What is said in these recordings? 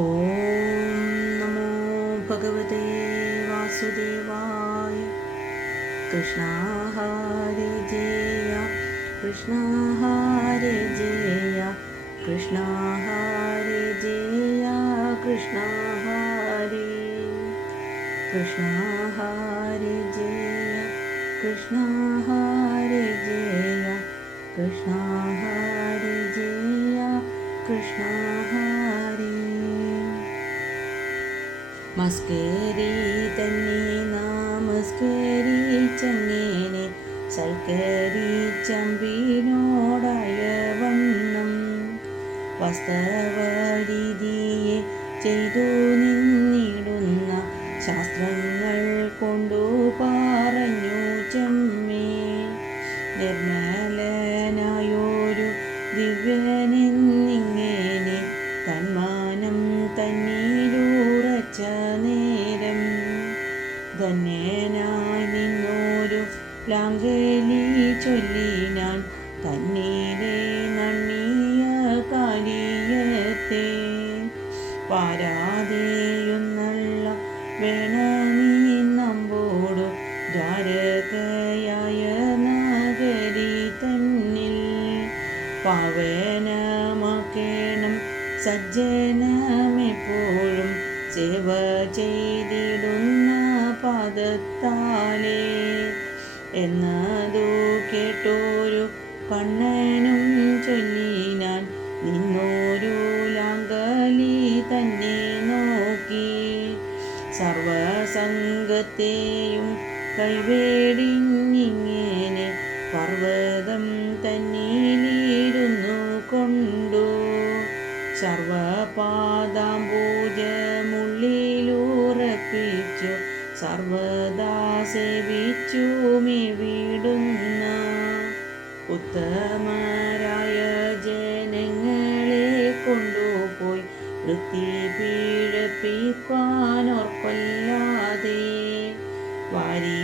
ഓം നമോ ഭഗവതേ വാസുദേവായ. കൃഷ്ണ ഹരേ ജയ കൃഷ്ണ ഹരേ ജയ കൃഷ്ണ ഹരേ ജയ കൃഷ്ണ ഹരേ കൃഷ്ണ ഹരേ ജയ കൃഷ്ണ ഹരേ ജയ കൃഷ്ണ ഹരേ ജയ കൃഷ്ണ ഹരേ. മസ്കരി തന്നെ നമസ്കരിച്ചങ്ങേനെ സൽക്കരിച്ചമ്പിനോടായ വണ്ണം വാസ്തവരീതിയെ ചെയ്തു നിന്നിടുന്ന ശാസ്ത്രങ്ങൾ കൊണ്ടു പറഞ്ഞു ചെമ്മേ. നിർമ്മലനായൊരു ദിവ്യനെന്നിങ്ങനെ തന്മാനം തന്നിലുറച്ച നേരം ധന്യനായി നിന്നൊരു ലാംഗലി ചൊല്ലിനാൻ തന്നീരെ നണ്ണിയ കാര്യത്തെ. പാരാതെയൊന്നുള്ള വേണമീ നമ്പോടു ദ്വാരകയായ നഗരി തന്നിൽ പാവനമാക്കേണം സജ്ജനമെപ്പോഴും സേവ ചെയ്തിടുന്ന പാദത്താലേ. എന്നതു കേട്ടോരു കണ്ണനും ചൊല്ലിനാൻ നിന്നോരു ലാംഗലി തന്നെ നോക്കി. സർവസംഗത്തെയും കൈവേടിഞ്ഞിങ്ങനെ പർവ്വതം തന്നിലിരുന്നു കൊണ്ടു സർവപാദാംബുജമുള്ളിലുറപ്പിച്ചു സർവദാ സേവിച്ചുമിവിടുന്ന ഉത്തമരായ ജനങ്ങളെ കൊണ്ടുപോയി വൃത്തി പിഴപ്പിക്കാനോർക്കൊല്ലാതെ. വാരിജലോചനൻ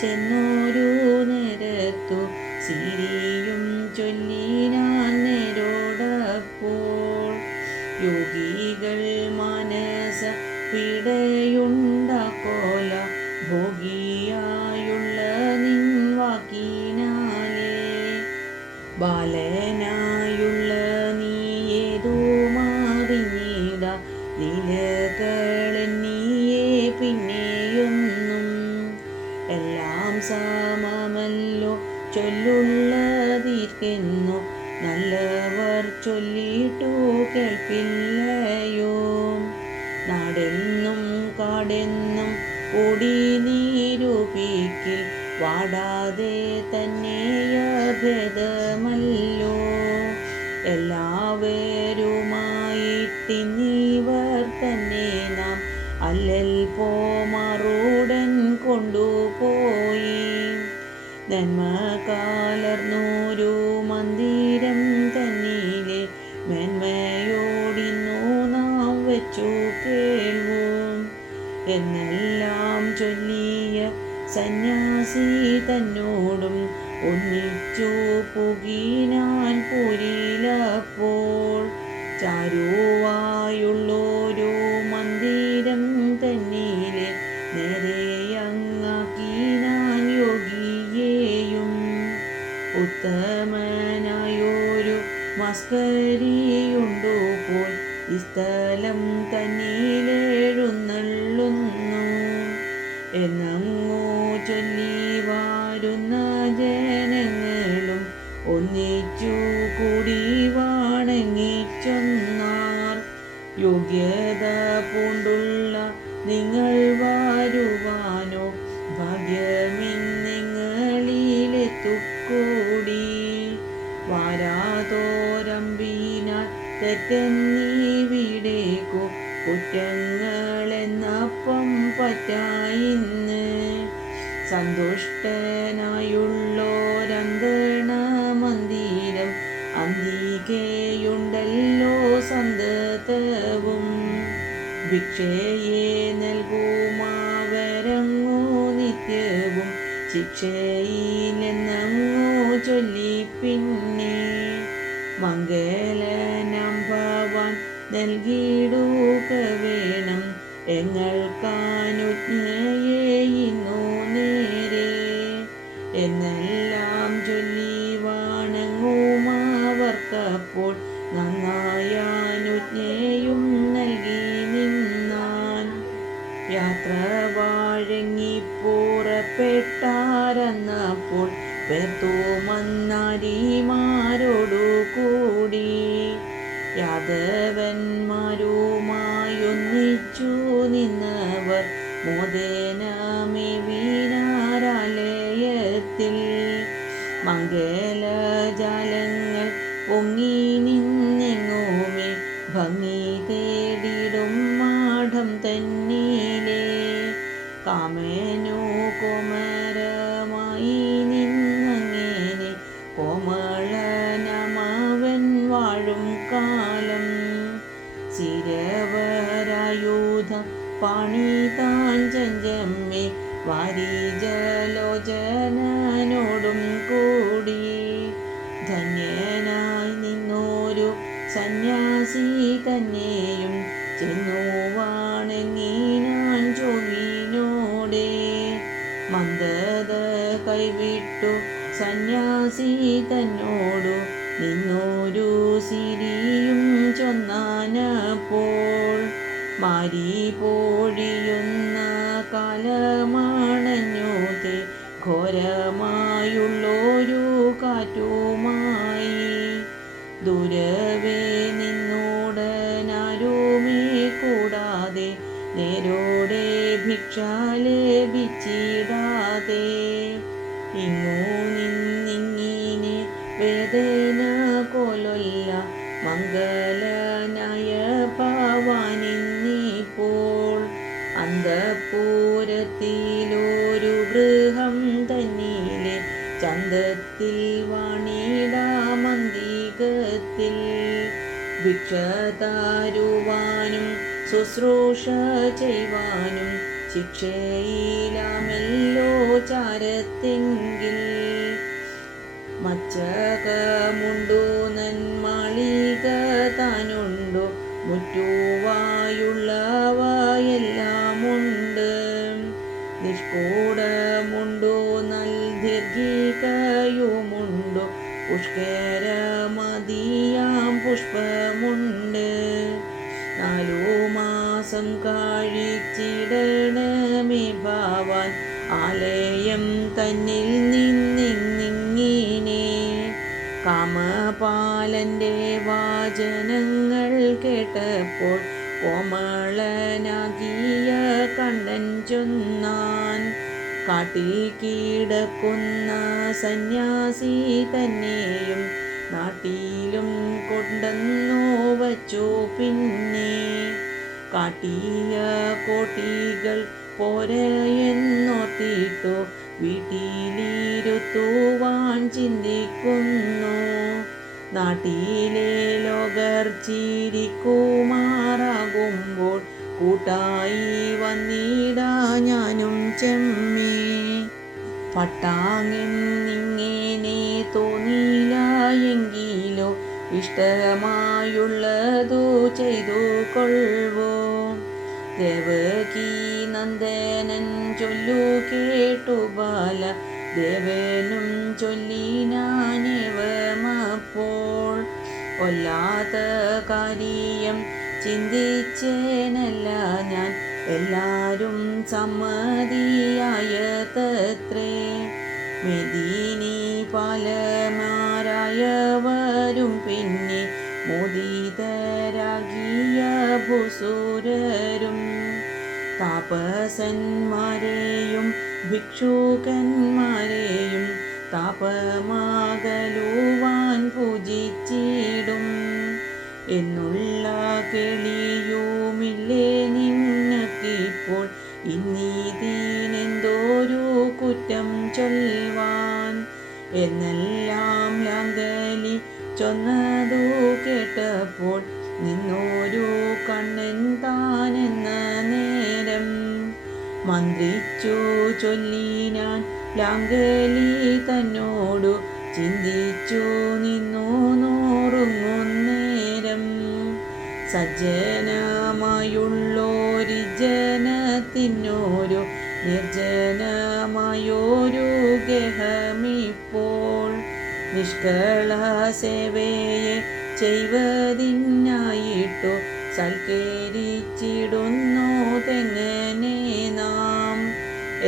ചെന്നൊരു നേരത്തു സിരിയും ചൊല്ലിനാൻ നേരോടപ്പോൾ. യോഗികൾ മനസ പിടയുണ്ടാക്കോല ഭോഗിയായുള്ള നിൻ വാക്കിനാലേ. ബാലനായുള്ള നീ ഏതു മാറിഞ്ഞിട ലീലകളെന്നിയെ പിന്നെയൊന്നും. എല്ലാം സമമല്ലോ ചൊല്ലുള്ളതിർക്കെന്നു നല്ലവർ ചൊല്ലിട്ടു കേൾപ്പില്ലയോ. നാടെന്നും കാടെന്നും കൂടി നിരൂപിക്കിൽ വാടാതെ തന്നെയ ഭേദമല്ലോ. എല്ലാവരുമായിട്ടിന്നിവർ തന്നെ നാം അല്ലൽപ്പോ മറുടൻ കൊണ്ടുപോയി. നന്മ കാലർന്നൊരു മന്ദിരം തന്നിലെ മേന്മയോടിന്നു നാം വെച്ചു കേൾവും. എന്നെല്ലാം ചൊല്ലിയ സന്യാസി തന്നോടും ഒന്നിച്ചു പുകിനാൻ പുരിലപ്പോൾ. ചാരുവായുള്ളൊരു മന്ദിരം തന്നിലെ നേരെയങ്ങാക്കിനാൻ യോഗിയെയും. ഉത്തമനായൊരു മസ്കരിയുണ്ടു പോൽ ഈ സ്ഥലം തന്നിലെഴുന്നള്ളുന്നു എന്നങ്ങു ചൊല്ലി വാരുന്ന ജനങ്ങളും ഒന്നിച്ചു കൂടി വണങ്ങിച്ചൊന്നാർ. യോഗ്യത പൂണ്ടുള്ള നിങ്ങൾ വരുവാനോ ഭാഗ്യമിന്നിങ്ങളിലെത്തുകൂടി. വാരാതോരമ്പിനാൽ തെറ്റെന്നിവിടേക്കു കുറ്റങ്ങളെന്നപ്പം പറ്റായിന്ന്. സന്തുഷ്ടനായുള്ളോരന്തണ മന്ദിരം അന്തികയുണ്ടല്ലോ സന്തതവും. ഭിക്ഷയെ നൽകുമാവരങ്ങു നിത്യവും ശിക്ഷയിലെന്നങ്ങു ചൊല്ലി പിന്നെ. മംഗളനം ഭവാൻ നൽകിയിടുക വേണം എങ്ങൾക്കാനുജ്ഞയെ ഇന്നു നേരെ എന്നെല്ലാം ചൊല്ലി വണങ്ങുമാവർക്കപ്പോൾ നന്നായാനുജ്ഞയും നൽകി നിന്നാൻ. യാത്ര വഴങ്ങി പുറപ്പെട്ടാരന്നപ്പോൾ പേർത്തു മന്നാരിമാരോടു കൂടി യാദവന്മാരുമായൊന്നിച്ചു നിന്നവർ മോദേനമേ വീണാരാലയത്തിൽ. മംഗലജാലങ്ങൾ പൊങ്ങി നിന്നെങ്ങുമേ ഭംഗി തേടിടും മാഠം തന്നീലേ. കാമനു കോമരമായി നിന്നങ്ങനെ കോമളനമവൻ വാഴും കാലം. ചിരവരായുധ പാണിതാൻ ചഞ്ചമ്മേ വാരിജലോചനോടും കൂടി ധന്യനായി നിന്നോരു സന്യാസി തന്നെയും ചെന്നു വണങ്ങിനാൻ ചൊവ്വിനോടെ. മന്ദത കൈവിട്ടു സന്യാസി തന്നോടു നിന്നോരു സിരിയും ചൊന്നാനപ്പോൾ മാരി പൊഴിയുന്ന കാലമാണഞ്ഞൂതേ ഘോരമായുള്ളൊരു കാറ്റുമായി. ദൂരവേ നിന്നോടനാരുമേ കൂടാതെ നേരോടെ ഭിക്ഷ ലഭിച്ചിടാതെ ഇങ്ങു നിന്നിങ്ങിനെ വേദന കൊലൊല്ല മംഗലനായ ഭവാനിന്നിപ്പോൾ. അന്തഃപുരത്തിലൊരു ഗൃഹം തന്നിലെ ചന്തത്തിൽ വാണിടാമന്തികത്തിൽ ഭിക്ഷ താരുവാനും ശുശ്രൂഷ ചെയ്യുവാനും ശിക്ഷയിലാമല്ലോ ചാരത്തെങ്കിൽ. മച്ചകമുണ്ടു നന്മാളിക താനുണ്ടു മുറ്റുവായുള്ളവയെല്ലാമുണ്ട്. നിഷ്കൂടമുണ്ടു ദീർഘികയുമുണ്ടു പുഷ്കരമതിയാം പുഷ്പമുണ്ട്. 4 മാസം കഴിച്ചിടണമേ ഭവാൻ ആലയം തന്നിൽ നിന്നിങ്ങിനെ. കാമപാലന്റെ വാചനങ്ങൾ കേട്ടപ്പോൾ കോമളനാകിയ കണ്ണൻ ചൊന്നാൻ. കാട്ടിൽ കിടക്കുന്ന സന്യാസി തന്നെയും നാട്ടിലും കൊണ്ടെന്നു വച്ചു. പിന്നെ കാട്ടിയ കോട്ടികൾ പോരയെന്നോർത്തിട്ടു വീട്ടിലിരുത്തുവാൻ ചിന്തിക്കുന്നു. നാട്ടിലെ ലോകർ ചിരിക്കുമാറാകുമ്പോൾ കൂട്ടായി വന്നിടാ ഞാനും ചെമ്മേ. പട്ടാങ്ങെന്നിങ്ങനെ തോന്നില്ല എങ്കിലോ ഇഷ്ടമായുള്ളതു ചെയ്തു കൊള്ളുവോ. ദേവകീ നന്ദനൻ ചൊല്ലു കേട്ടു ബാല ദേവനും ചൊല്ലിനാനേവമപ്പോൾ. കൊല്ലാത്ത കാര്യം ചിന്തിച്ചേനല്ല ഞാൻ എല്ലാരും സമ്മതിയായതത്രേ. മെദീനി പാലമാരായവരും പിന്നെ മോദിതരാകിയ ഭൂസുരരും താപസന്മാരെയും ഭിക്ഷുക്കന്മാരെയും താപമാകലുവാൻ പൂജിച്ചിടും. എന്നുള്ള കേളിയുമില്ലേ നിങ്ങൾക്കിപ്പോൾ ഇന്നീതിനെന്തോരു കുറ്റം ചൊൽവാൻ. എന്നെല്ലാം ലാങ്കലി ചൊന്നതു കേട്ടപ്പോൾ നിന്നോരു കണ്ണൻ താനെന്ന നേരം മന്ത്രിച്ചു ചൊല്ലിനാൻ ലാങ്കലി തന്നോടു ചിന്തിച്ചു നിന്നു നോറുങ്ങുന്നേരം. സജ്ജനമായുള്ളോരി ജനത്തിനൊരു നിർജ്ജനമായൊരു ഗേഹമിപ്പോൾ നിഷ്കള സേവയെ ചെയ്വതിനായിട്ടു സൽക്കരിച്ചിടുന്നതെങ്ങനെ നാം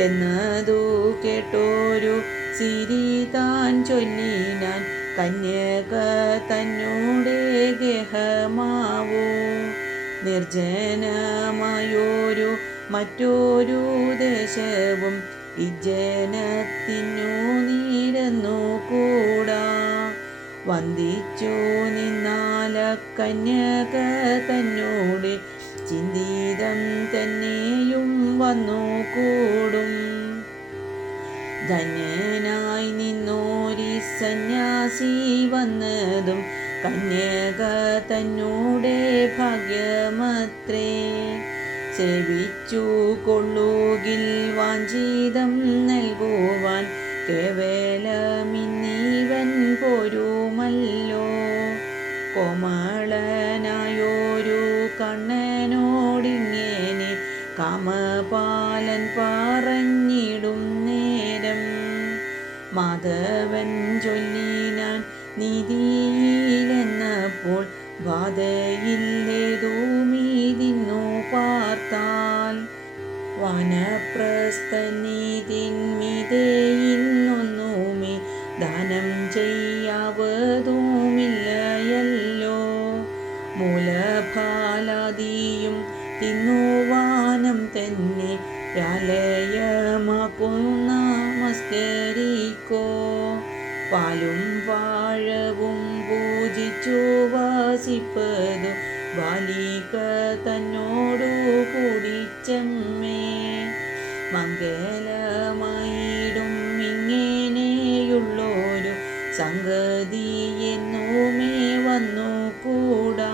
എന്നതു കേട്ടോരു സിരി താൻ ചൊല്ലിനാൻ കന്യക തന്നോടെ ഗേഹമാവോ നിർജ്ജനമായൊരു മറ്റൊരു ദേശവും ഇജ്ജനത്തിനു നിരന്നു കൂടാ വന്ദിച്ചു നിന്നാല കന്യക തന്നോട് ചിന്തിതം തന്നെയും വന്നു കൂടും ധന്യനായി നിന്നോരി സന്യാസി വന്നതും കന്യക തന്നോടെ ഭാഗ്യമത്രേ സേവിച്ചു കൊള്ളുകിൽ വാഞ്ചിതം നൽകുവാൻ കേവലമിന്നീവൻ പോരുമല്ലോ കോമളനായൊരു കണ്ണനോടിങ്ങനെ കാമപാലൻ പറഞ്ഞിടും നേരം മാധവൻ ചൊല്ലിനാൻ നീതിയിലെന്നപ്പോൾ ബാധയില്ലേതുമീതിന്നു പാർത്താൽ വാനപ്രസ്ഥനീതിന്മിതയിന്നൊന്നുമേ ദാനം ചെയ്യാവതുമില്ലയല്ലോ മൂലഫലാദിയും തിന്നുവാനം തന്നെ ആലയമാക്കുന്ന നമസ്കരിക്കോ പാലും വാഴവും പൂജിച്ചു വാസിപ്പതു ബാലിക തന്നോടു കൂടിച്ചമ്മേ മംഗലമായിടും ഇങ്ങനെയുള്ളൊരു സംഗതി എന്നുമേ വന്നു കൂടാ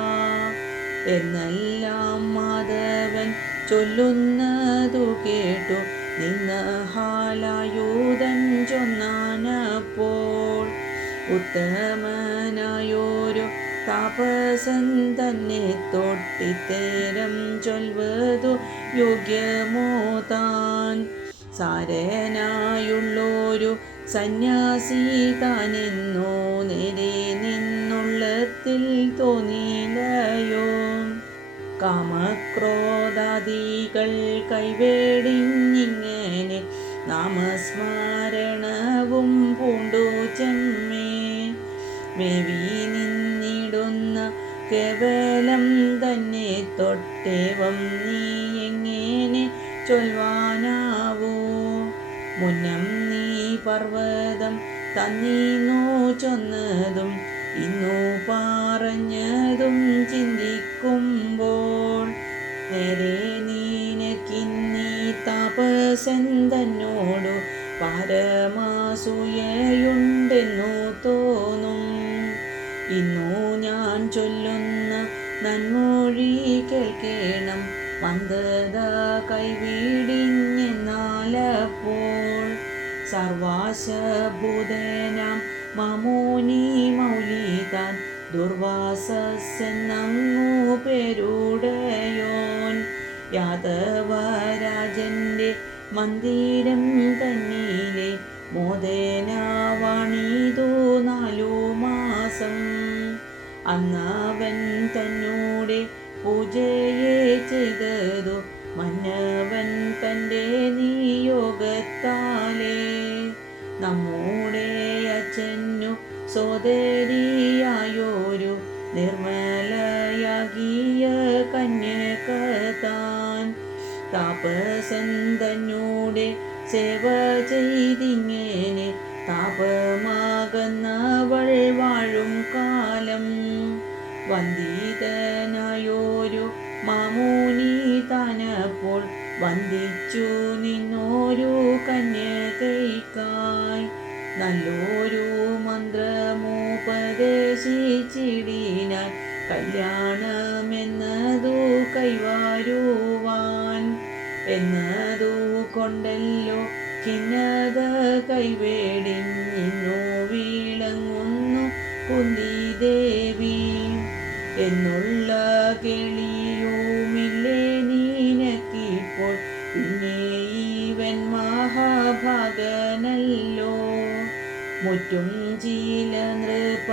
എന്നെല്ലാം മാധവൻ ചൊല്ലുന്നതു കേട്ടു നിന്ന ഹാലായുധൻ ചൊന്നാനപ്പോൾ ഉത്തമനായൊരു താപസൻ തന്നെ തൊട്ടിത്തേരം ചൊൽവതു യോഗ്യമോ താൻ സാരനായുള്ളൊരു സന്യാസി താനെന്നോ നേരെ നിന്നുള്ളത്തിൽ തോന്നിയില്ലയോ കാമക്രോധാദികൾ കൈവേടിഞ്ഞിങ്ങനെ നാമസ്മരണവും പൂണ്ടു ചെമ്മേ മേവി നിന്നിടുന്ന കേവലം തന്നെ തൊട്ടേവം നീ എങ്ങനെ ചൊൽവാനാവോ മുന്നം നീ പർവ്വതം തന്നീന്നു ചൊന്നതും ഇന്നു പറഞ്ഞതും ചിന്തിക്കുമ്പോൾ നേരെ നീനക്കിന്നീ താപസൻ തന്നോടു പരമാസൂയയുണ്ടെന്നു തോന്നും ഇന്നു ഞാൻ ചൊല്ലുന്ന നന്മൊഴി കേൾക്കേണം മന്ദത കൈവിടിഞ്ഞെന്നാലപ്പോൾ സർവാശഭൂതനാം മമോനി മൗലിതാൻ ദുർവാസെന്നങ്ങു പേരുടയോൻ യാദവരാജന്റെ മന്ദിരം തന്നിലെ മോദേനവാണിതു 4 മാസം അന്നവൻ തന്നോടെ പൂജയെ ചെയ്തതു മന്നവൻ തൻ്റെ നിയോഗത്താലേ നമ്മുടെ അച്ഛനു സോദരിയായൊരു നിർമ്മലയാകിയ കന്യക താൻ താപസൻ തന്നോടെ സേവ ചെയ്തിങ്ങനെ താപമാകുന്നവൾ വാഴും കാലം വന്ദിതനായൊരു മാമൂനി താനപ്പോൾ വന്ദിച്ചു നിന്നോരു കന്യകയ്ക്കായി നല്ലൊരു മന്ത്രമുപദേശിച്ചിടിനാൽ കല്യാണമെന്നതു കൈവാരുവാൻ എന്നതു കൊണ്ടല്ലോ ഖിന്നത കൈവേടിഞ്ഞു വിളങ്ങുന്നു കുന്തി ദേവി എന്നുള്ള കേളിയുമില്ലേ നീനക്കിപ്പോൾ, പിന്നെ ഈവൻ മഹാഭാഗനല്ലോ. മുറ്റും ചീല നൃപ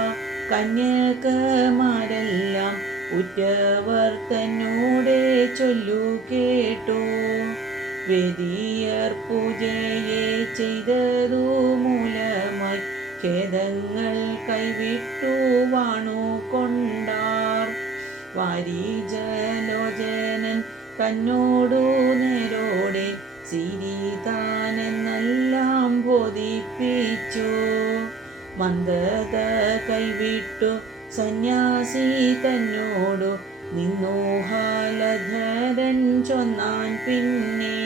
കന്യകമാരെല്ലാം ഉറ്റവർ തന്നോടെ ചൊല്ലു കേട്ടു. വേദിയർ പൂജയെ ചെയ്തതു മൂലമായി ഖേദങ്ങൾ കൈവിട്ടു വാണു കൊണ്ടാർ. വാരിജലോചനൻ തന്നോടു നേരോടെ സിരിതാനെന്നെല്ലാം ബോധിപ്പിച്ചു. മന്ദത കൈവിട്ടു സന്യാസി തന്നോടു നിന്നു ഹാലധരൻ ചൊന്നാൻ പിന്നെ.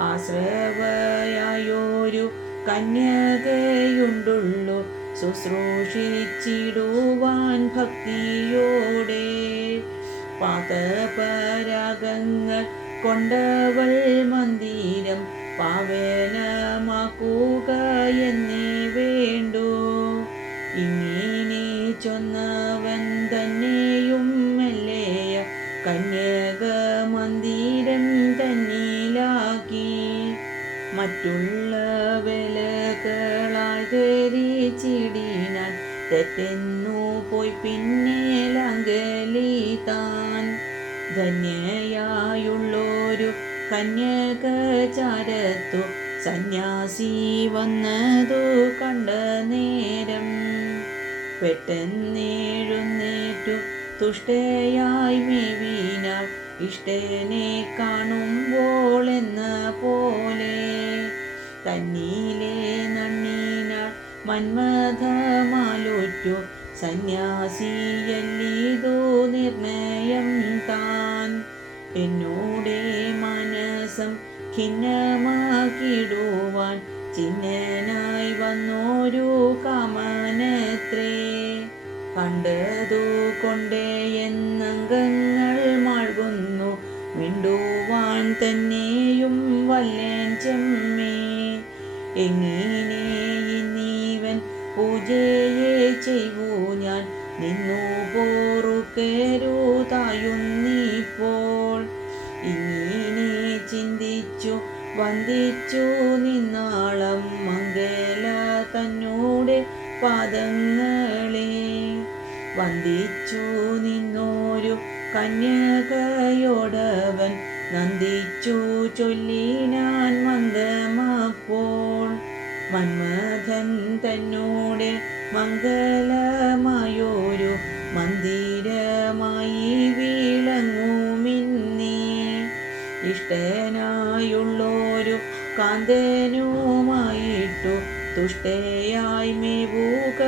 ആശ്രവയായൊരു കന്യകയുണ്ടുള്ളു ശുശ്രൂഷിച്ചിടുവാൻ ഭക്തിയോടെ. പാദപരാഗങ്ങൾ കൊണ്ടവൾ മന്ദിരം പാവനമാക്കുക എന്നേ വേണ്ടു. ഇങ്ങനെ ചൊന്നവൻ തന്നെയും മെല്ലെയ കന്യക മന്ദിരം തന്നിലാക്കി. മറ്റുള്ള വിലകളായി ധരിച്ചിടിനാൻ തെറ്റെന്നു പോയി പിന്നെ ലങ്കലി താൻ. ധന്യയായുള്ളൊരു കന്യക ചാരത്തു സന്യാസി വന്നതു കണ്ട നേരം പെട്ടെന്നെഴുന്നേറ്റു തുഷ്ടയായി മേവിനാൾ ഇഷ്ടനെ കാണുമ്പോൾ എന്ന പോലെ. തന്നീലെ നണ്ണീനാൾ മന്മഥമാലുറ്റു സന്യാസിയല്ലിതു നിർണയം താൻ. എന്നോടെ മനസം ഖിന്നമാക്കിടുവാൻ ചിഹ്നനായി വന്നോരു കാമനത്രേ. കണ്ടതു കൊണ്ടേ എന്നംഗങ്ങൾ മാഴ്കുന്നു മിണ്ടുവാൻ തന്നെയും വല്ലേൻ ചെമ്മേ. എങ്ങനെ ഇന്നീവൻ പൂജയെ ചെയ്വൂ ഞാൻ നിന്നു പോറുകരുതായുന്നിപ്പോൾ. ഇങ്ങനെ ചിന്തിച്ചു വന്ദിച്ചു നിന്നാളം മംഗല തന്നോടെ പാദങ്ങളെ. വന്ദിച്ചു നിന്നോരു കന്യകയോടവൻ നന്ദിച്ചു ചൊല്ലിനാൻ മന്ദമപ്പോൾ. മന്മഥൻ തന്നോടെ മംഗലമായൊരു മന്ദിരമായി വിളങ്ങുമിന്നേ. ഇഷ്ടനായുള്ളൊരു കാന്തനുമായിട്ടു തുഷ്ടയായി മേവുക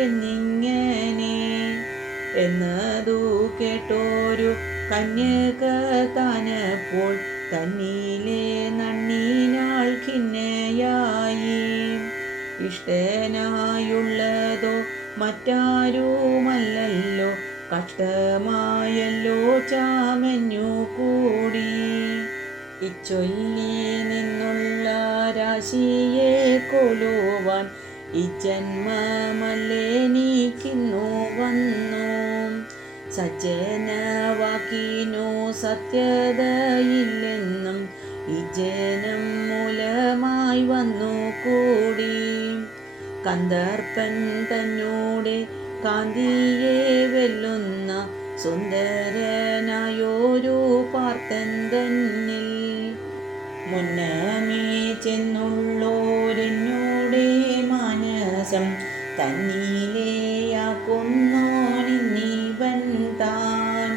എന്നിങ്ങനെ. എന്നതു കേട്ടോരു കന്യക താനപ്പോൾ തന്നീലെ നണ്ണീനാൾ ഖിന്നയായി. ഇഷ്ടനായുള്ളതോ മറ്റാരുമല്ലല്ലോ കഷ്ടമായല്ലോ ചാമഞ്ഞു കൂടി. ഇച്ചൊല്ലി നിന്നുള്ള രാശിയെ കൊലുവാൻ ഇജന്മമല്ലേനിക്കുന്നു വന്നു. സജ്ജനവാക്കിനു സത്യതയില്ലെന്നും ഇജനം മൂലമായി വന്നു കൂടി. കന്ദർപ്പൻ തന്നോടെ കാന്തിയെ വെല്ലുന്ന സുന്ദരനായൊരു പാർത്തൻ തന്നിൽ. മുന്നമേ ചെന്നുള്ളോരെന്നോടെ മാനസം തന്നിലെയാക്കുന്നോനിന്നിവൻ താൻ.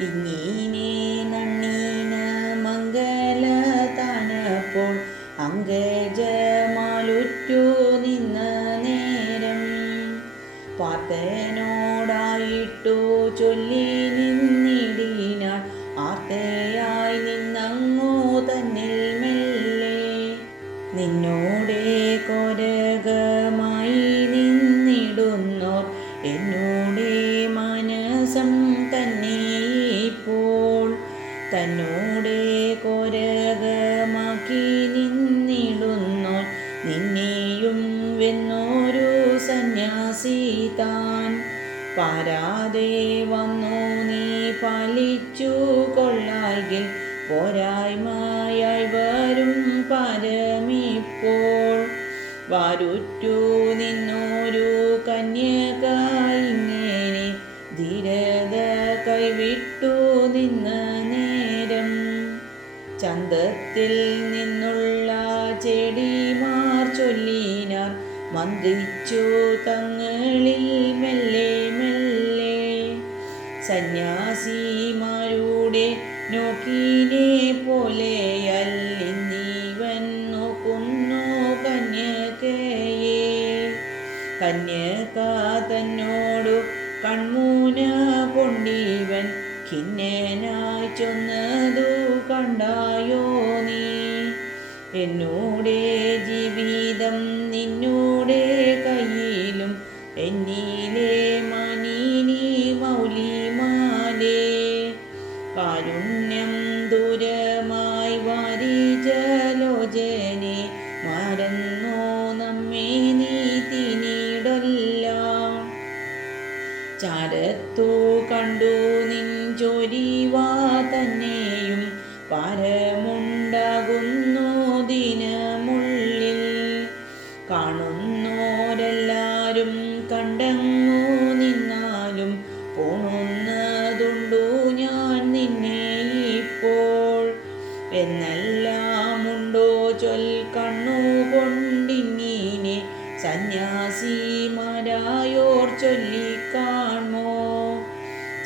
ഇങ്ങനെ നണ്ണീന മംഗല താനപ്പോൾ അങ്കജമാലുറ്റു നിന്ന നേരം. പാർത്തനോടായിട്ടു ചൊല്ലി നിന്നിടിനാൾ ആർത്തയായി നിന്നങ്ങു തന്നിൽ മെല്ലെ. നിന്നോടെ കൊരകമായി നിന്നിടുന്നോർ എന്നോടെ മനസം തന്നെ ഇപ്പോൾ. തന്നോടെ കൊരകമാക്കി നിന്നിടുന്നോർ നിന്നെയും വെന്നോരു സന്യാസി താൻ. പാരാതെ വന്നു പാലിച്ചു കൊള്ളായിൽ പോരായ്മയായി വരും പരമിപ്പോൾ. വാരുറ്റു നിന്നൊരു കന്യക ഇങ്ങനെ ധീരത കൈവിട്ടു നിന്ന നേരം, ചന്തത്തിൽ നിന്നുള്ള ചെടിമാർ ചൊല്ലിനാർ മന്ത്രിച്ചു തങ്ങളിൽ മെല്ലെ മെല്ലെ. സന്യാസിമാരുടെ നോക്കിനെ പോലെയല്ലിന്നീവൻ നോക്കുന്നു കന്യകയെ. കന്യക തന്നോടു കൺമൂന കൊണ്ടീവൻ ഖിന്നനായി ചൊന്നതു കണ്ടായോ നീ? എന്നോടെ ജീവിതം നിന്നോടെ കയ്യിലും എന്നിലെ മനിനി മൗലിമാലേ. കാരുണ്യം ദൂരമായി വാരിജലോചനെ മറന്നോ നമ്മെ നീ തിനിടല്ലാം. ചാരത്തു കണ്ടു നിൻ ജോലിവാ തന്നെയും പാരമുണ്ടാകുന്നു ദിനമുള്ളിൽ. കാണുന്നോരെല്ലാരും കണ്ടങ്ങു നിന്നാലും പോണുന്നതുണ്ടു ഞാൻ നിന്നെ ഇപ്പോൾ. എന്നെല്ലാമുണ്ടോ ചൊൽ കണ്ണുകൊണ്ടിങ്ങിനെ സന്യാസിമാരായോർ ചൊല്ലിക്കാൺമോ?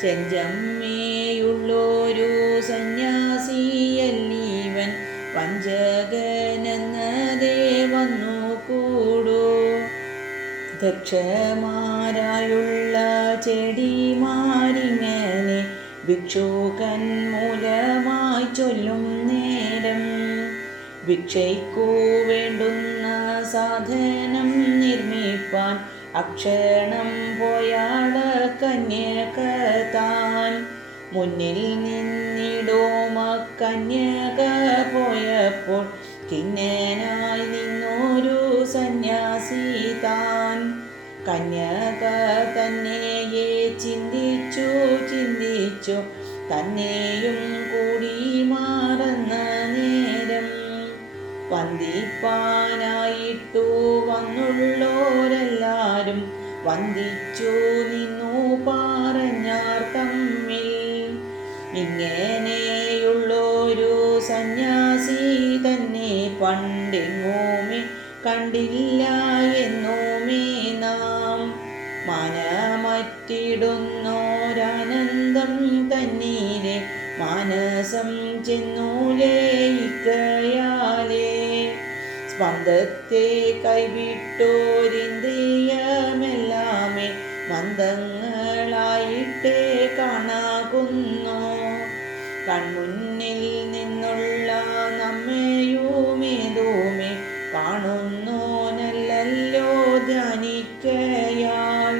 ചെഞ്ചമ്മയുള്ളൊരു സന്യാസിയല്ലീവൻ വഞ്ചകനെന്നതേ വന്നു കൂടൂ. ദക്ഷമാരായുള്ള ചെടിമാരിങ്ങനെ ഭിക്ഷുക്കൻ മൂലമായി ചൊല്ലും നേരം, ഭിക്ഷയ്ക്കു വേണ്ടുന്ന സാധനം നിർമ്മിപ്പാൻ അക്ഷണം പോയാള കന്യക താൻ. മുന്നിൽ നിന്നിടോമ കന്യക പോയപ്പോൾ ഖിന്നനായി നിന്നൊരു സന്യാസി താൻ. കന്യക തന്നെയെ ചിന്തിച്ചു ചിന്തിച്ചു തന്നെയും കൂടി മറന്ന നേരം, വന്ദിപ്പാനായിട്ടു വന്നുള്ളോരെല്ലാരും വന്ദിച്ചു നിന്നു പറഞ്ഞാർ തമ്മിൽ. ഇങ്ങനെയുള്ളൊരു സന്യാസി തന്നെ പണ്ടെങ്ങുമേ കണ്ടില്ല എന്നുമേ നാം. മനമറ്റിടുന്നോരാനന്ദം തന്നീരെ മാനസം ചെന്നു ലയിക്കയാലേ. സ്പന്ദത്തെ കൈവിട്ടോരിന്ദ്രിയമെല്ലാമേ മന്ദങ്ങളായിട്ടേ കാണാകുന്നു. കൺമുന്നിൽ നിന്നുള്ള നമ്മയുമേതുമേ കാണുന്നോനല്ലല്ലോ ധ്യാനിക്കയാൽ.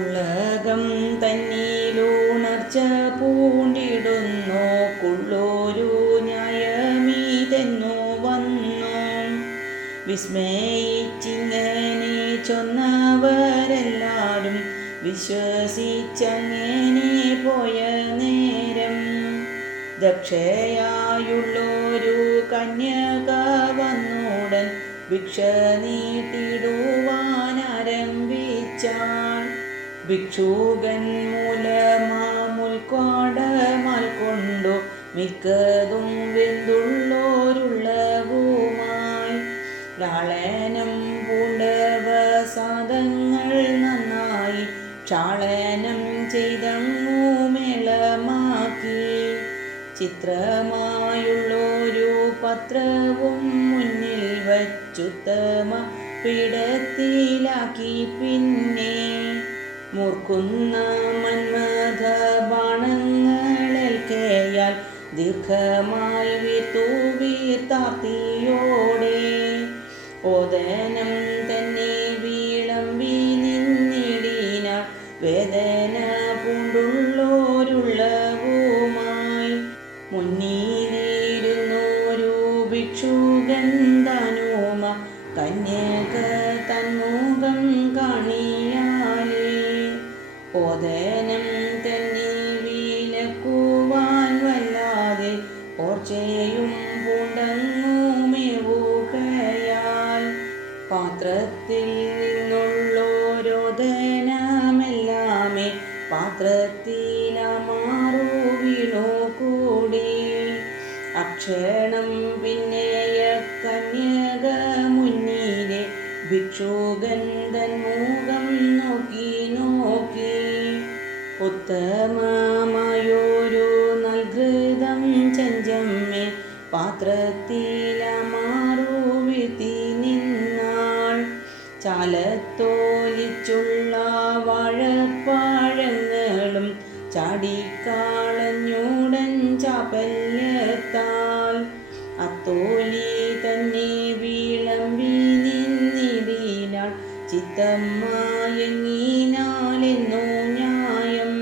ഉലകം തന്നിലുണർച്ച പൂണ്ടിടുന്നോ കുള്ളൊരു ന്യായമീതെന്നു വന്നു. വിസ്മയിച്ചിങ്ങനെ ചൊന്നവരെല്ലാരും വിശ്വസിച്ചങ്ങനെ പോയ നേരം, ദക്ഷയായുള്ളൊരു കന്യക വന്നുടൻ ഭിക്ഷ നീട്ടിടുവാനാരംഭിച്ചാൾ. ഭിക്ഷുകൻ മൂലമാമുൽക്കോടമാൽ കൊണ്ടു മിക്കതും വെന്തുള്ളോരുള്ളവുമായി. ലാളനം പൂണ്ടവ സാധങ്ങൾ നന്നായി ക്ഷാളനം ചെയ്തങ്ങു മേളമാക്കി. ചിത്രമായുള്ളൊരു പത്രവും മുന്നിൽ വച്ചുത്തമ പീഠത്തിലാക്കി. പിന്നെ മൂർക്കുന്ന മന്മഥ ബാണങ്ങളേൽക്കയാൽ ദീർഘമായി വീർത്താർത്തിയോടെ ഓദനം തന്നെ വിളമ്പി നിന്നിടിനാൾ. വേദന പൂണ്ടുള്ളോരുള്ളവുമായി മുന്നിലിരുന്നോരു ഭിക്ഷുകൻ താനുമ കന്യക തന്മുഖം കാണിയാലേ. ഓദനം തന്നെ വിലക്കു ലക്ഷണം പിന്നെയ കന്യക മുന്നിലെ ഭിക്ഷുകൻ തൻ മുഖം നോക്കി നോക്കി ഉത്തമമായൊരു നൽഘൃതം ചെഞ്ചമ്മേ പാത്രത്തിലമാറു വീഴ്ത്തി നിന്നാൾ. ചാലത്തോലിച്ചുള്ള വാഴപ്പഴങ്ങളും ചാടിക്കളഞ്ഞുടൻ ചാപ്പല്യത്താൽ അത്തോലി തന്നെ വിളമ്പി നിന്നിടിനാൾ. ചിത്തമായെങ്ങിനാലെന്നു ന്യായം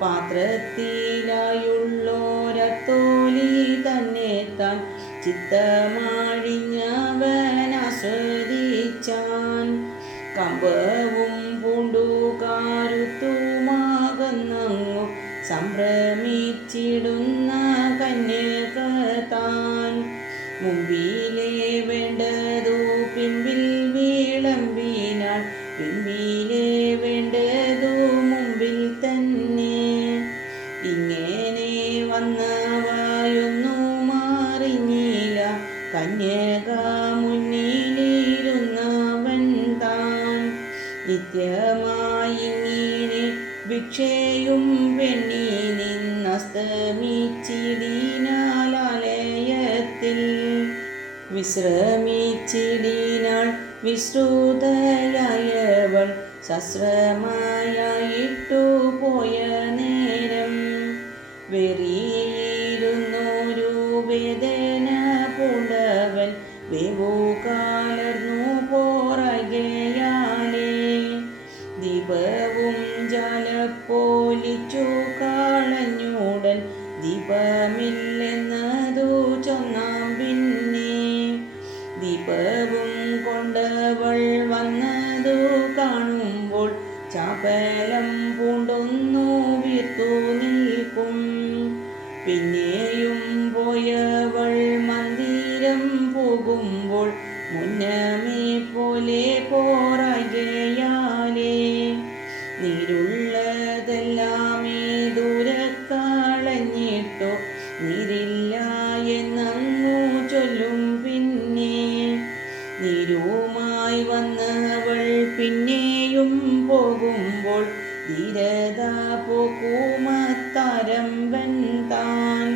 പാത്രത്തിലായുള്ളോരത്തോലി തന്നെ താൻ ചിത്തമാഴിഞ്ഞവനാസ്വദിച്ചാൻ. കമ്പവും പൂണ്ടു കാരുത്തുമാകുന്നങ്ങു സംഭ്രമിച്ചിടുന്ന കന്യക താൻ. മുമ്പിലെ വേണ്ടതു പിൻപിൽ വിളമ്പിനാൾ, പിൻപിലെ വേണ്ടതു മുമ്പിൽ തന്നെ. ഇങ്ങനെ വന്നവയൊന്നും അറിഞ്ഞില്ല കന്യക മുന്നിലിരുന്നവൻ താൻ. നിത്യമായിങ്ങനെ ഭിക്ഷയും പെണ്ണി നിന്നസ്തമിച്ചിടിനാലയത്തിൽ. വിശ്രമിച്ചിടിനാൾ വിശ്രുതയായവൾ സശ്രമയായിട്ടു പോയ നേരം. വെറിയിരുന്നൊരു വേദന പൂണ്ടവൻ വേവു കാലർന്നു പോറകയാലേ. ദീപവും ജലപ്പോലിച്ചു കളഞ്ഞുടൻ ദീപമില്ലെന്നതു ചൊന്നാം പിന്നെ. ദീപവും കൊണ്ടവൾ വന്നതു കാണുമ്പോൾ ചാപ്പലം പൂണ്ടൊന്നു വീർത്തു നിൽക്കും. പിന്നെയും പോയവൾ മന്ദിരം പോകുമ്പോൾ മുന്നമേ പോലെ പോറകയാലേ. നീരുള്ളതെല്ലാമേ ദൂരക്കളഞ്ഞിട്ടോ നീരില്ല എന്നങ്ങു ചൊല്ലും പിന്നെ. നീരുമായി വന്നവൾ പിന്നെയും പോകുമ്പോൾ ധീരത പോക്കുമത്താരമ്പൻ താൻ.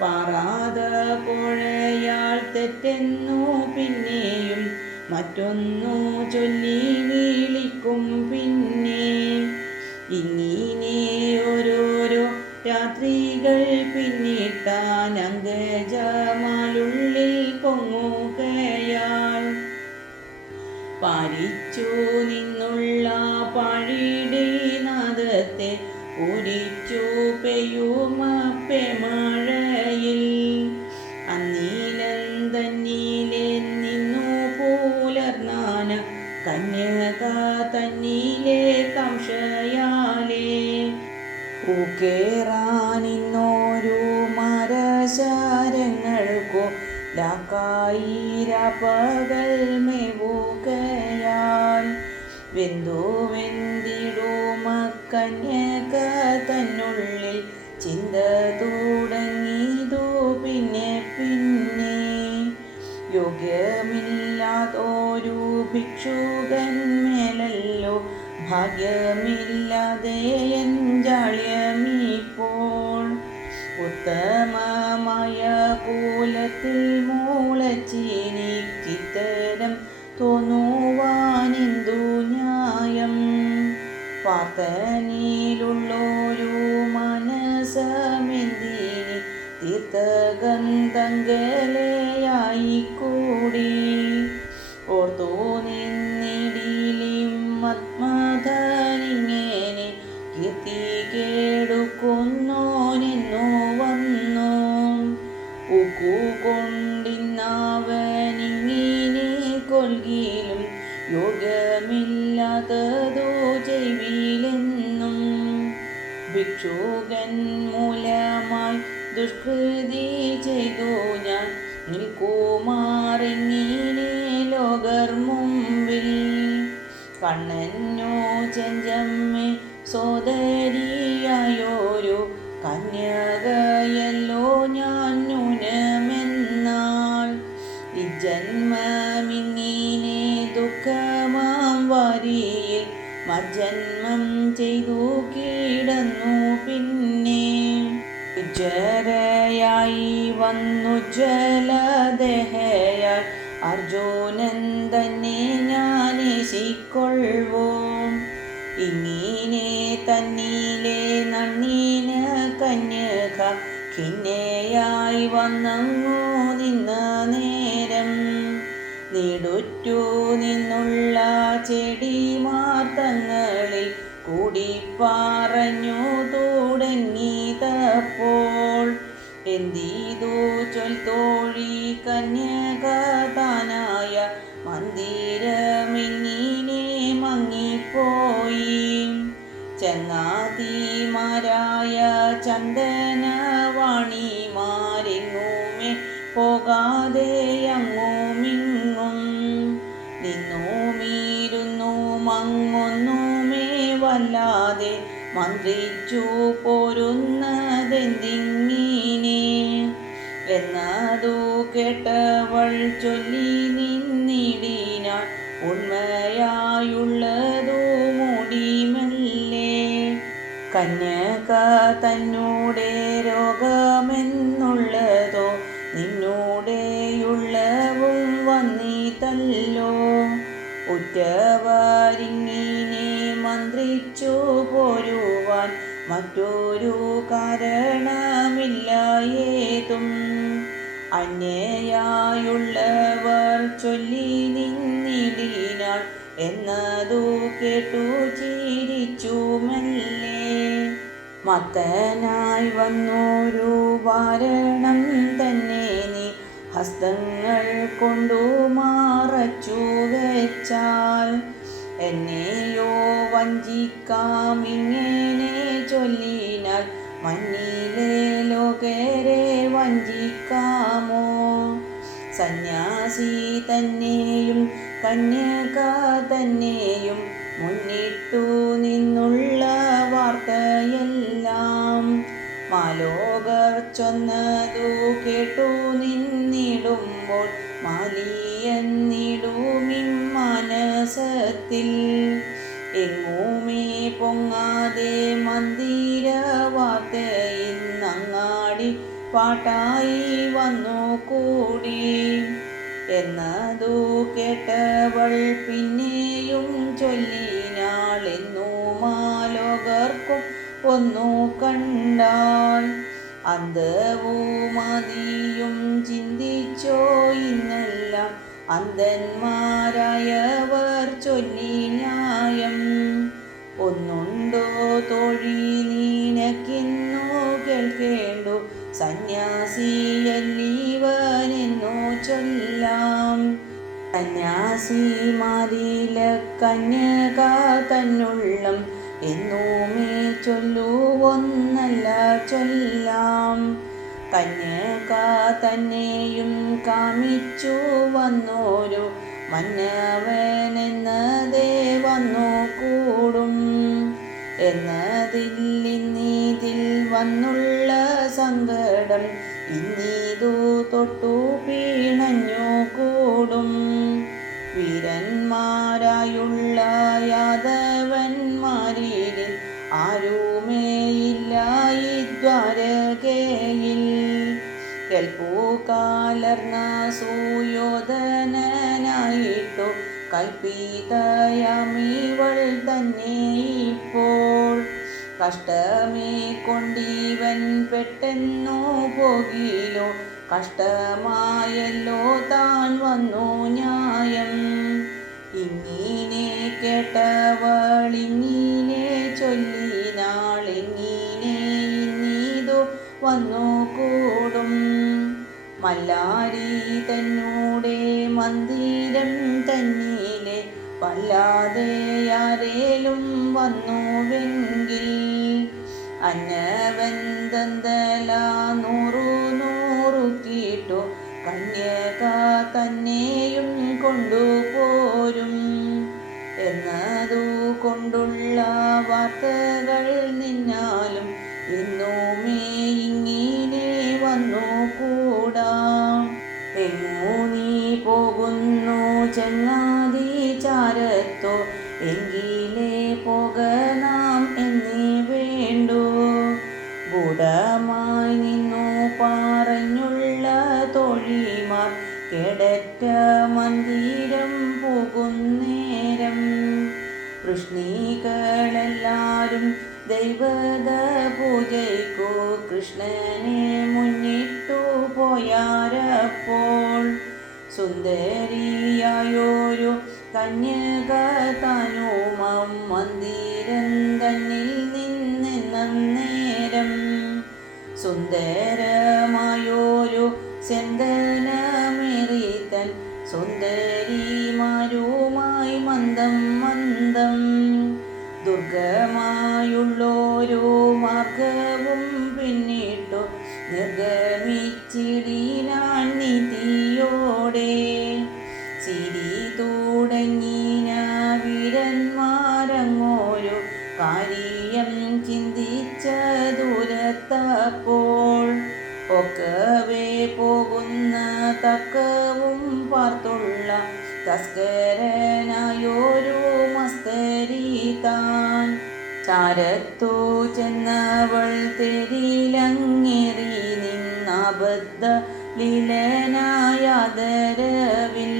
പാറാത കോഴയാൾ തെറ്റെന്നു പിന്നെയും മറ്റൊന്നു ചൊല്ലി വിളിക്കും പിന്നെ. ഇങ്ങനെ ഓരോരോ രാത്രികൾ പിന്നിട്ടാൻ അങ്കജമാലുള്ളിൽ പൊങ്ങുകയാൽ. പാരിച്ചു നിന്നുള്ള പാഴിയുടെ നാദത്തെ പൂരിച്ചു പെയ്യുമപ്പെ മഴയിൽ. അന്നീലം തന്നീലെ നിന്നു പുലർന്നാന കന്യക തന്നീലെ കംഷയാലേ. പൂക്കേറാനിന്നോരു മരശരങ്ങൾക്കു ലാക്കായിരപ്പകൽ മേവുകയാൽ. വെന്തു വെന്തിടുമക്കന്യക തന്നുള്ളിൽ ചിന്ത തുടങ്ങിയതു പിന്നെ പിന്നെ. യോഗ്യമില്ലാതൊരു ഭിക്ഷുകൻ മേലല്ലോ ഭാഗ്യമില്ലാതെ എഞ്ചാള്യമിപ്പോൾ. ഉത്തമമായ കുലത്തിൽ മുളച്ചിനിക്കിത്തരം തോന്നുവാനെന്തു ന്യായം. പ്രാർത്ഥനയിലുള്ളൊരു മനസ്സമെന്തിനി തീർത്ഥഗന്ധങ്കലയായിക്കൂടി. ഓർത്തു നിന്നിടിലിമാത്മധനിങ്ങനെ കീർത്തി കേടുക്കുന്നോനെന്നു വന്നു. ൂക്കൊണ്ടിന്നവനിങ്ങനെ കൊൽകിലും യോഗ്യമില്ലാത്തതോ ചെയ്വിലെന്നും. ഭിക്ഷുകൻ മൂലമായി ദുഷ്കൃതി ചെയ്തു ഞാൻ നിൽക്കുമാറിങ്ങനെ ലോകർ മുമ്പിൽ. കണ്ണനോ ചെഞ്ചമ്മേ സോദരിയായോരു കന്യകയല്ലോ ഞാൻ ഉജ്ജരയായി വന്നുജ്വലദേഹയായി അർജുനൻ തന്നെ ജ്ഞാനേശിക്കൊള്ളുവോം. ഇങ്ങനെ തന്നിലെ നന്നീന കന്യക ഖിന്നയായി വന്നങ്ങു നിന്ന നേരം നീടുറ്റു നിന്നുള്ള ചെടിമാർത്തങ്ങളിൽ കൂടി പറഞ്ഞു തുടങ്ങിയതപ്പോൾ എന്തിതു ചൊൽത്തോഴി കന്യക താനായ മന്ദിരമിങ്ങിനെ മങ്ങിപ്പോയി. ചങ്ങാതിമാരായ ചന്ദനവാണിമാരെങ്ങുമേ പോകാതെ അങ്ങുമിങ്ങും നിന്നുമീരുന്നു മങ്ങൊന്നുമേ വല്ലാതെ മന്ത്രിച്ചു പോരുന്നതെന്തിങ്ങിനെ എന്നതു കേട്ടവൾ ചൊല്ലി നിന്നിടിനാൾ ഉണ്മയായുള്ളതു മൂടിമെല്ലെ. കന്യക തന്നൂടെ രോഗമെന്നുള്ളതോ നിന്നൂടെയുള്ളവും വന്നിതല്ലോ. ഉറ്റവരിങ്ങിനെ മന്ത്രിച്ചു പോരുവാൻ മറ്റൊരു കാരണമില്ല ഏതും. അന്യയായുള്ളവർ ചൊല്ലി നിന്നിടിനാൾ എന്നതു കേട്ടു ചിരിച്ചു മെല്ലെ. മത്തനായി വന്നൊരു വാരണം തന്നെ നീ ഹസ്തങ്ങൾ കൊണ്ടു മറച്ചു വെച്ചാൽ എന്നെയോ വഞ്ചിക്കാം ഇങ്ങനെ ചൊല്ലിനാൽ മഞ്ഞിലെ ലോകരെ വഞ്ചിക്കാമോ. സന്യാസി തന്നെയും കന്യക തന്നെയും മുന്നിട്ടു നിന്നുള്ള വാർത്തയെല്ലാം മാലോകർ ചൊന്നതു കേട്ടു നിന്നിടുമ്പോൾ മാലിയെന്നിടുമിൻ മനസത്തിൽ എങ്ങുമേ പൊങ്ങാതെ മന്ദിര വാർത്തയിന്നങ്ങാടി പാട്ടായി വന്നു കൂടി. എന്നതു കേട്ടവൾ പിന്നെയും ചൊല്ലിനാളെന്നു മാലോകർക്കും ഒന്നു കണ്ടാൾ. അന്തവുമതിയും ചിന്തിച്ചോ ഇന്നെല്ലാം അന്ധന്മാരായവർ ചൊല്ലി ന്യായം. ഒന്നുണ്ടോ തോഴി നിനക്കിന്നു കേൾക്കേണ്ടു സന്യാസിയല്ലീവനെന്നു ചൊല്ലാം. സന്യാസിമാരില കന്യക തന്നുള്ളം എന്നുമേ ചൊല്ലുവൊന്നല്ല ചൊല്ലാം. കന്യക തന്നെയും കാമിച്ചു വന്നോരു മന്നവനെന്നതേ വന്നു കൂടും. എന്നതില്ലിന്നീതിൽ വന്നുള്ള സങ്കടം ഇന്നീതു തൊട്ടു പീണഞ്ഞു കൂടും. വീരന്മാരായുള്ള യാദവന്മാരിൽ ആരുമേയില്ല ഈ ദ്വാരകയിൽ. കേൾപ്പു കലർന്ന സുയോധനനായിട്ടു കൽപ്പിതയാമിവൾ തന്നെ ഇപ്പോൾ. കഷ്ടമേ കൊണ്ടിവൻ പെട്ടെന്നു പോകിലോ കഷ്ടമായല്ലോ താൻ വന്നു ന്യായം. ഇങ്ങനെ കേട്ടവളിങ്ങനെ ചൊല്ലിനാളിങ്ങനെ ഇന്നീതു വന്നു കൂടും. മല്ലാരി തന്നൂടെ മന്ദിരം തന്നിലെ വല്ലാതെ ആരേലും വന്നുവെങ്കിൽ അന്നവന്തല നൂറുകീട്ടു കന്യക തന്നെയും കൊണ്ടുപോരും. എന്നതു കൊണ്ടുള്ള വാർത്തകൾ നിന്നാലും ഇന്നുമേ ഇങ്ങനെ വന്നു കൂടാം. എങ്ങു നീ പോകുന്നു ചങ്ങാതി ചാരത്തോ എങ്കിലേ പോക നാം എന്നേ വേണ്ടു. ഗൂഢ ദൃഢമായി നിന്നു പറഞ്ഞുള്ള തോഴിമാർ കേടറ്റ മന്ദിരം പോകുന്നേരം വൃഷ്ണികളെല്ലാരും ദൈവത പൂജയ്ക്കു കൃഷ്ണനെ മുന്നിട്ടു പോയാരപ്പോൾ സുന്ദരിയായൊരു കന്യക താനുമം മന്ദിരം തന്നിൽ നിന്നേരം സുന്ദരമായൊരു ചന്ദനമേറി തൻ സുന്ദരിമാരുമായി മന്ദം മന്ദം ദുർഗമായുള്ളൊരു മാർഗവും പിന്നിട്ടു നിർഗമിച്ചിടിനാൻ നീതിയോടെ ചിരി തുടങ്ങിന വീരന്മാരങ്ങോരു കാര്യം ചിന്തിച്ച ദൂരത്തപ്പോൾ ഒക്കവേ പോകുന്ന തക്കവും പാർത്തുള്ള തസ്കരനായൊരു മസ്തരി താൻ ചാരത്തു ചെന്നവൾ തെരിലങ്ങേറി നിന്നബദ്ധ ലീലനായാദരവിൽ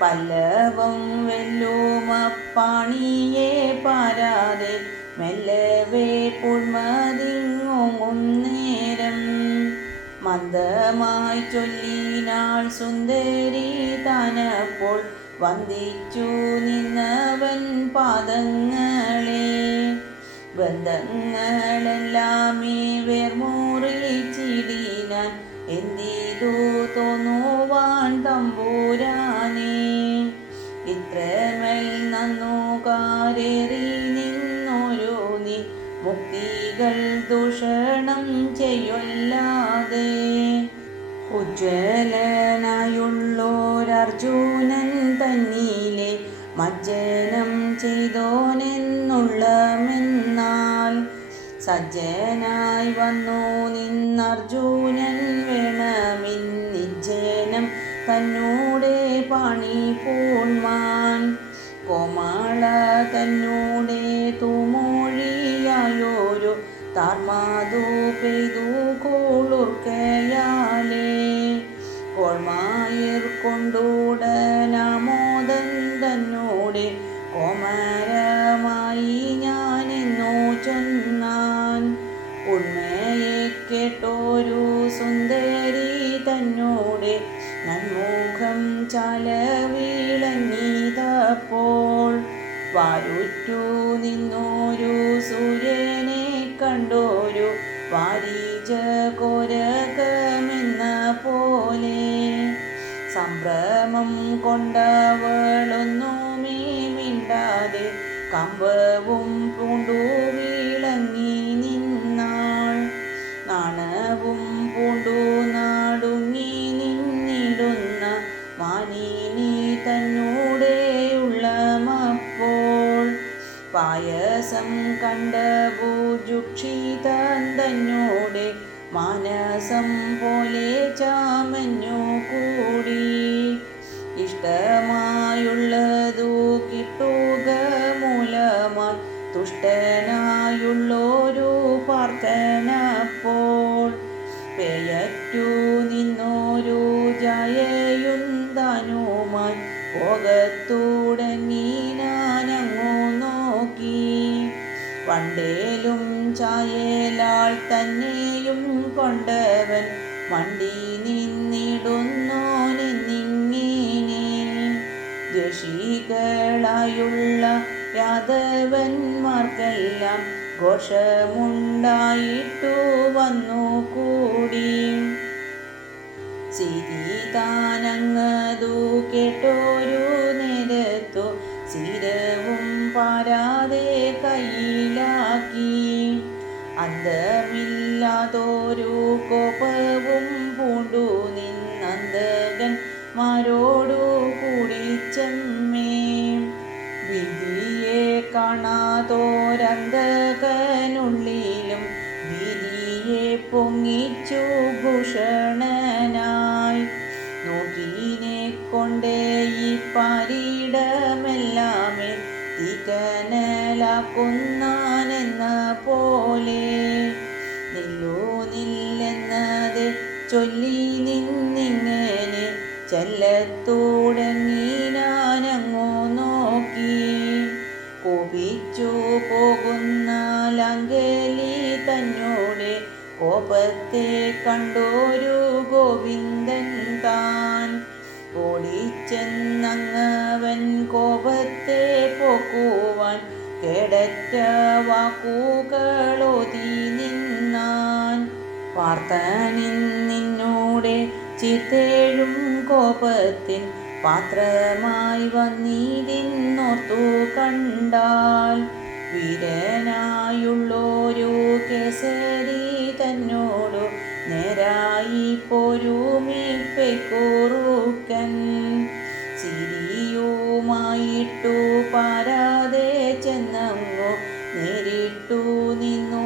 പല്ലവം വെല്ലുമപ്പാണിയെ പാരാതെ മെല്ലവേ പുൾമതിങ്ങോങ്ങും നേരം മന്ദമായി ചൊല്ലിനാൾ സുന്ദരി താനപ്പോൾ വന്ദിച്ചു നിന്നവൻ പാദങ്ങളെ ബന്ധങ്ങളെല്ലാമേ വേർമുറിച്ചിടിനാൻ എന്തിതു തോന്നുവാൻ തമ്പുരാനെ ഇത്രമേൽ നന്നുകാരേറി നിന്നൊരു നീ മുക്തികൾ ദൂഷണം ചെയ്യൊല്ലാതെ ഉജ്ജ്വലനായുള്ളോരർജുനൻ തന്നിലെ മജ്ജനം ചെയ്തോനെന്നുള്ള മെന്നാൽ സജ്ജനായി വന്നു നിന്നർജുനൻ വേണമിന്നിജ്ജനം തന്നൂടെ പാണി പൂൺമാൻ കോമാള തന്നൂടെ തൂമൊഴിയായൊരു താർമാതു പെയ്തു കോളുർക്കയാലേ കോൾമായിർ കൊണ്ടൂടനാമോദൻ തന്നൂടെ കോമരമായി ഞാനെന്നു ചൊന്നാൻ ഉണ്മയെ കേട്ടോരു സുന്ദരി തന്നൂടെ നന്മുഖം ചാലവിളങ്ങിയതപ്പോൾ വാരുറ്റു നിന്നോരു സൂര്യനെ കണ്ടോരു വാരിജ കോരകമെന്ന പോലെ സംഭ്രമം കൊണ്ടവളൊന്നുമേ മിണ്ടാതെ കമ്പവും പൂണ്ടു വിളങ്ങി നിന്നാൾ നാണവും പൂണ്ടു നാടുങ്ങി നിന്നിടുന്ന മാനിനി തന്നൂടെ ഉള്ളമപ്പോൾ പായസം കണ്ട ഭുജുക്ഷിതൻ തന്നൂടെ മാനസം പോലെ ചാമഞ്ഞു കൂടി ഇഷ്ടമായുള്ളതു കിട്ടുക മൂലമായി തുഷ്ടനായുള്ളൊരു പ്രാർത്ഥനപ്പോൾ പേയറ്റു നിന്നോരു ജയയുന്താനുമായി പോകത്തുടങ്ങി ഞാനങ്ങു നോക്കി പണ്ടേലും ചായലാൾ തന്നെയും കൊണ്ടവൻ മണ്ടി നിന്നിടുന്നോനെന്നിങ്ങനെ ദ്വേഷികളായുള്ള യാദവന്മാർക്കെല്ലാം ഘോഷമുണ്ടായിട്ടു വന്നു കൂടി സീതാനങ്ങതു കേട്ടോരു നേരത്തു ശിരവും പാരാതെ കയ്യിലാക്കി അന്തമില്ലാതൊരു കോപവും പൂണ്ടു നിന്നന്തകന്മാരോടു കൂടി ചെമ്മേ വിധിയെ കാണാതോരന്തകനുള്ളിലും വിധിയെ പൊങ്ങിച്ചു ഭൂഷണനായി നോക്കിനെ കൊണ്ടേ ഈ പാരിടമെല്ലാമേ തികനലാക്കുന്നാനെന്ന പോലെ നില്ലു ചൊല്ലി നിന്നിങ്ങനെ ചെല്ലത്തുടങ്ങി ഞാനങ്ങോ നോക്കി. കോപിച്ചു പോകുന്ന ലാംഗലി തന്നോട് കോപത്തെ കണ്ടോരു ഗോവിന്ദൻ താൻ. ഓടിച്ചെന്നങ്ങവൻ കോപത്തെ പോക്കുവാൻ കേടറ്റ വാക്കുകളോതി നിന്നാൻ. പാർത്തനിന്നോടെ ചീത്തേഴും കോപത്തിൻ പാത്രമായി വന്നിരുന്നോർത്തു കണ്ടാൽ. വീരനായുള്ളൊരു കേസരി തന്നോടു നേരായി പോരുമിപ്പൈക്കുറുക്കൻ. സിരിയുമായിട്ടു പാരാതെ ചെന്നങ്ങു നേരിട്ടു നിന്നു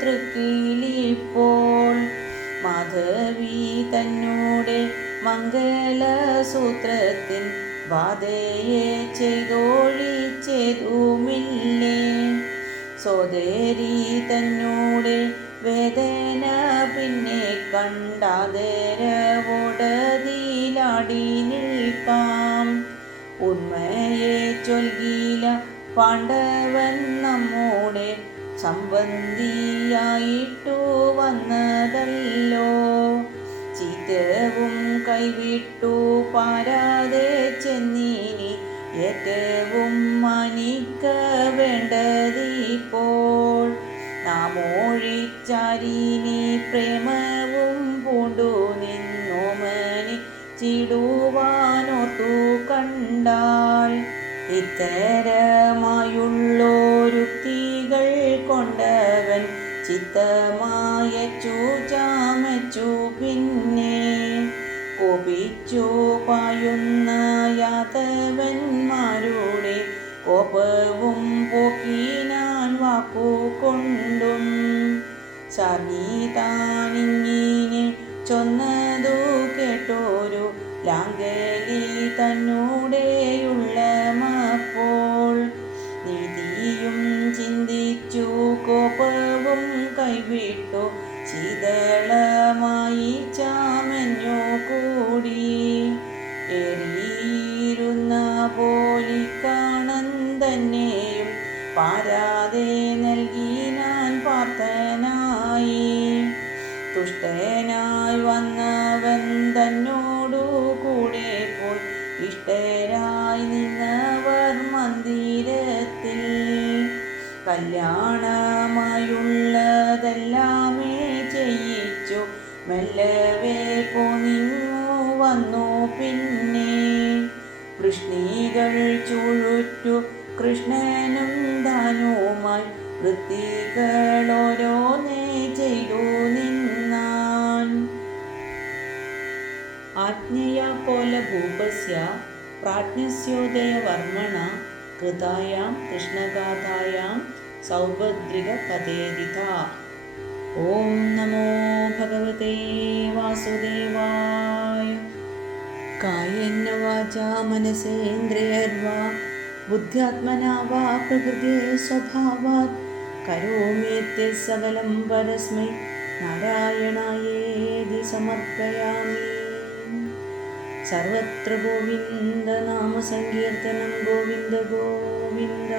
തൃക്കിലിപ്പോൾ. മാധവി തന്നോടെ മംഗലസൂത്രത്തിൻ ബാധയെ ചെയ്തൊഴിച്ചതുമില്ലേ. സോദരി തന്നോടെ വേദന പിന്നെ കണ്ടാദരവോടതിലാടി നിൽക്കാം. ഉണ്മയെ ചൊൽകില പാണ്ഡവൻ നമ്മോടെ സംബന്ധിയായിട്ടു വന്നതല്ലോ. ചീത്തവും കൈവിട്ടു പാരാതെ ചെന്നിനി ഏറ്റവും മാനിക്ക വേണ്ടതിപ്പോൾ. നാം ഒഴിച്ചാരിനി പ്രേമവും പൂണ്ടു നിന്നോമനി ചിടുവാനോർത്തു കണ്ടാൽ. ഇത്തരമായുള്ളോരുക്തികൾ കൊണ്ടവൻ ചിത്തമായച്ചു ചാമച്ചു. പിന്നെ കോപിച്ചു പായുന്ന യാദവന്മാരുടെ കോപവും പോക്കിനാൻ വാക്കുകൊണ്ടും. ശാർങ്ങിതാനിങ്ങിനെ ചൊന്നതു കേട്ടോരു ലാംഗലി തന്നോടെയുള്ളമപ്പോൾ. നീതിയും ചിന്തിച്ചു കോപവും കൈവിട്ടു ശീതളമായി ചാമഞ്ഞു കൂടി. ഏറിയിരുന്ന പോലിക്കാണൻ തന്നെയും പാരാതെ നൽകിനാൻ പാർത്തനായി. തുഷ്ടനായി വന്നവൻ തന്നോടു കൂടെ പോയി ഇഷ്ടരായി നിന്നവർ മന്ദിരത്തിൽ. കല്യാണമായുള്ളതെല്ലാമേ ചെയ്യിച്ചു മെല്ലവേ പോനിങ്ങു വന്നു. പിന്നെ വൃഷ്ണികൾ ചുഴുറ്റു കൃഷ്ണനും താനുമായി വൃത്തികളോരോന്നേ ചെയ്തു നിന്നാൻ. ആജ്ഞയാ പോല ഭൂപസ്യ പ്രാജ്ഞസ്യോദയവർമ്മണ കൃതായാം കൃഷ്ണഗാഥായാം സൗഭദ്രികപതേരിത. ഓം നമോ ഭഗവതേ വാസുദേവായ. കായേന വാചാ മനസേന്ദ്രിയർവാ ബുദ്ധ്യാത്മനാ വാ പ്രകൃതേ സ്വഭാവാത് കരോമി സകലം പരസ്മൈ നാരായണായേതി സമർപ്പയാമി. സർവത്ര ഗോവിന്ദ നാമ സങ്കീർത്തനം. ഗോവിന്ദ ഗോവിന്ദ.